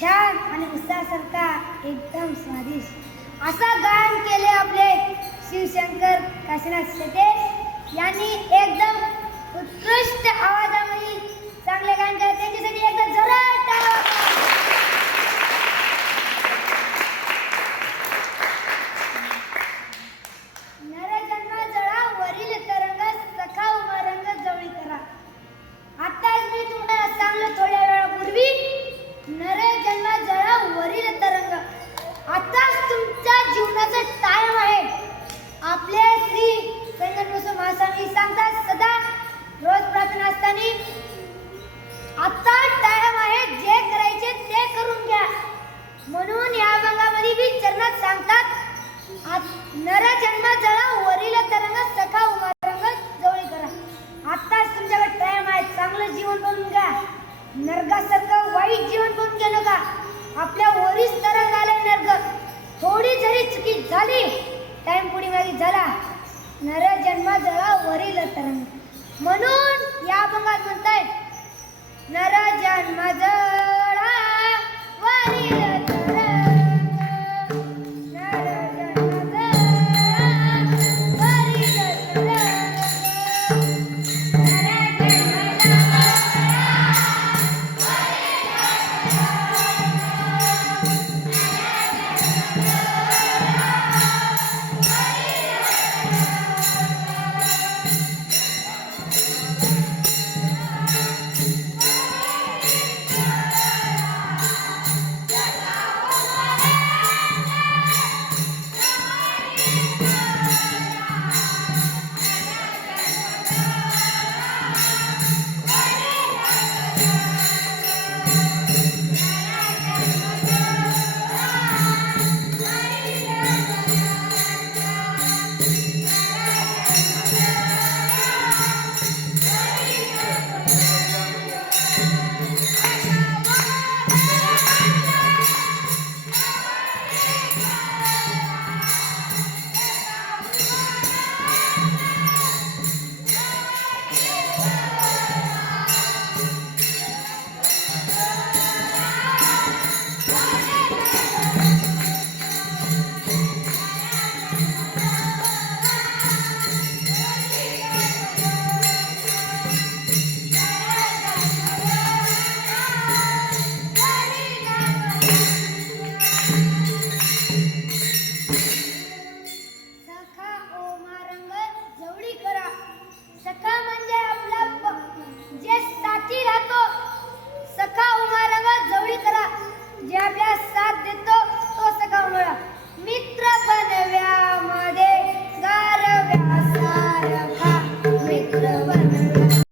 छान आणि उसासारखा एकदम स्वादिष्ट असा गायन केले आपले शिवशंकर काशीनाथ शेटे यांनी एकदम उत्कृष्ट आवाजामध्ये चांगले गायन केले. त्यांच्यासाठी एकदा जोरात टाळ्या वाजवा. नरजन्म जळा वरील तरंग सखा उमरंग जवळी करा. आताच मी तुम्हाला सांगलं थोड्या वेळापूर्वी नरजन्म जळा वरील तरंग. आताच तुमच्या जीवनाचा टाइम आहे. आपले श्री संगमनेर महास्वामी सांगतात सदा रोज प्रार्थना असताना आता टाइम आहे, जे करायचे ते करून घ्या. म्हणून या अभंगामध्ये बी चरणात सांगतात नरजन्म जळा वरील तरंग सखा उमरंग जवळी करा. आताच तुमच्याकडे टाइम आहे, चांगलं जीवन बनवून घ्या. नरकासारखं वाईट जीवन बनवून घ्या नका. आपल्या वरीच तरंग आले नरक. थोडी जरी चुकी झाली, टाइम पुढे मागे झाला, नरजन्म जळा वरील तरंग. म्हणून या अभंगात म्हणताय नरजन्म